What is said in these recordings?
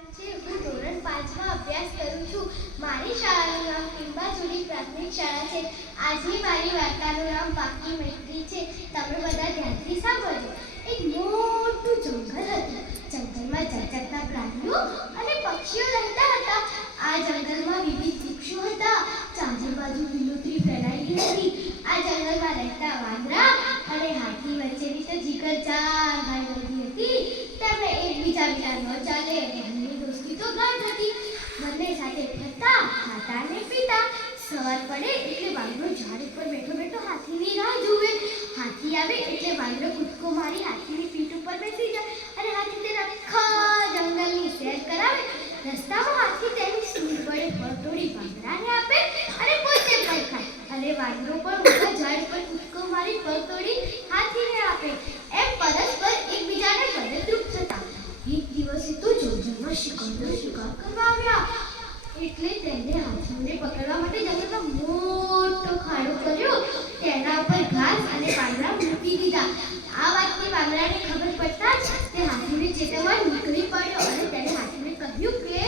હું ધોરણ 5માં અભ્યાસ કરું છું. મારી શાળાનું નામ ટીંબાચોલી પ્રાથમિક શાળા છે. આજની મારી વાર્તાનું નામ પાકી મૈત્રી છે. તમે બધા ધ્યાનથી સાંભળજો. એક મોટું જંગલ હતું. જંગલમાં જાતજાતના પ્રાણીઓ અને પક્ષીઓ રહેતા હતા. આ જંગલમાં વિવિધ વૃક્ષો હતા. ચારે બાજુ લીલોતરી ફેલાયેલી હતી. આ જંગલમાં રહેતા વાંદરા અને હાથી વચ્ચેની તો જીગરજાર ભાઈબંધી હતી. તેમને એકબીજા વિના ન ચાલે અને એમની દોસ્તી તો ગાઢ હતી. બંને સાથે ફરતા, ખાતા અને પીતા. સવાર પડે એટલે વાંદરો ઝાડ ઉપર બેઠો બેઠો હાથીની રાહ જુએ. હાથી આવે એટલે વાંદરો કૂદકો મારી હાથીની પીઠ ઉપર બેસી જાય અને હાથી તેને આખા જંગલની સૈર કરાવે. રસ્તામાં હાથી તેની સૂંઢ વડે ફળ તોડી વાંદરાને આપે અને પોતે પણ ખાય. અને વાંદરો પણ મોટા ઝાડ પર કૂદકો મારી ફળ તોડી હાથીને આપે. એમ પરસ્પર એકબીજાને મદદરૂપ થતા. એક દિવસે તો જંગલમાં શિકારનો શિકાર કરવા આવ્યા. એટલે તેને હાથીઓને પકડવા માટે જંગલમાં મોટો ખાડો કર્યો. તેના ઉપર ઘાસ અને પાંદડા મૂકી દીધા. આ વાતની વાંદરાને ખબર પડતા જ તે હાથીને ચેતવવા નીકળી પડ્યો અને તેને હાથીને કહ્યું કે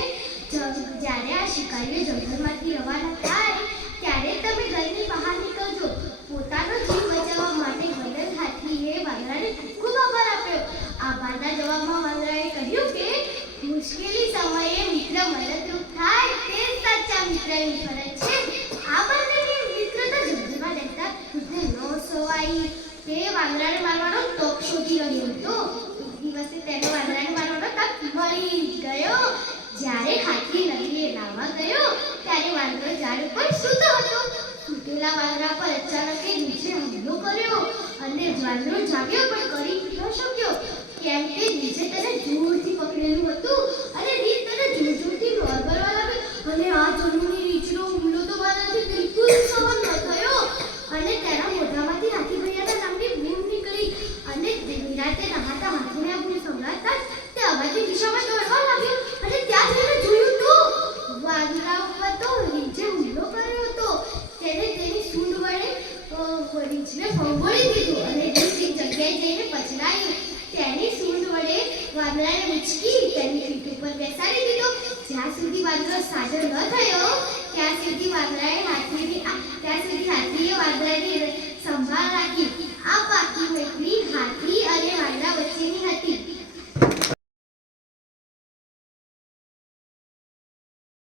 જ્યારે આ શિકારીઓ જંગલમાંથી રવાના થાય ત્યારે તમે ઘરની બહાર નીકળજો. પોતાનો જીવ બચાવવા માટે વડીલ હાથીએ વાંદરાને ખૂબ આભાર આપ્યો. આભારના જવાબમાં વાંદરાએ કહ્યું કે મુશ્કેલી સમયે મિત્ર મદદરૂપ થાય તે સાચા મિત્રની ફરજ છે. આ બંનેની મિત્રતા જંગલમાં રહેતા ખુદને ન સોવાઈ. તે વાંદરાને મારવાનો તક શોધી રહ્યો હતો. એક દિવસે તેને વાંદરાને મારવાનો તક મળી ગયો. જ્યારે હાથી નદીએ નાહવા ગયો ત્યારે વાંદરો ઝાડ ઉપર સૂતો હતો. સૂતેલા વાંદરા પર અચાનક નીચે હુમલો કર્યો અને વાંદરો જાગ્યો પણ કરી ન શક્યો, કેમ કે નીચે તેને જોરથી પકડેલું હતું અને રીત તેને જોરથી લોર કરવા લાગ્યો. અને આ જંગલની રીંછનો હુમલો તો મારાથી બિલકુલ સહન ન થયો અને તેના મોઢામાંથી હાથી ભૈયાના નામની બૂમ નીકળી. અને નિરાતે નહાતા હાથીને આ બૂમ સંભળાતા તે અવાજની દિશામાં દોડવા લાગ્યો અને ત્યાં જઈને જોયું તો વાંદરા ઉપર તો રીંછે હુમલો કર્યો હતો. તેને તેની સૂંઢ વડે રીંછને ફંગોળી દીધું અને રીંછ એક જગ્યાએ જઈને પછડાયું. તેની સૂંઢ વડે વાંદરાને ઉચકી તેની પીઠ ઉપર બેસાડી દીધો. જ્યાં સુધી વાંદરો સાજો ન થયો ત્યાં સુધી હાથીએ વાંદરાની સંભાળ રાખી.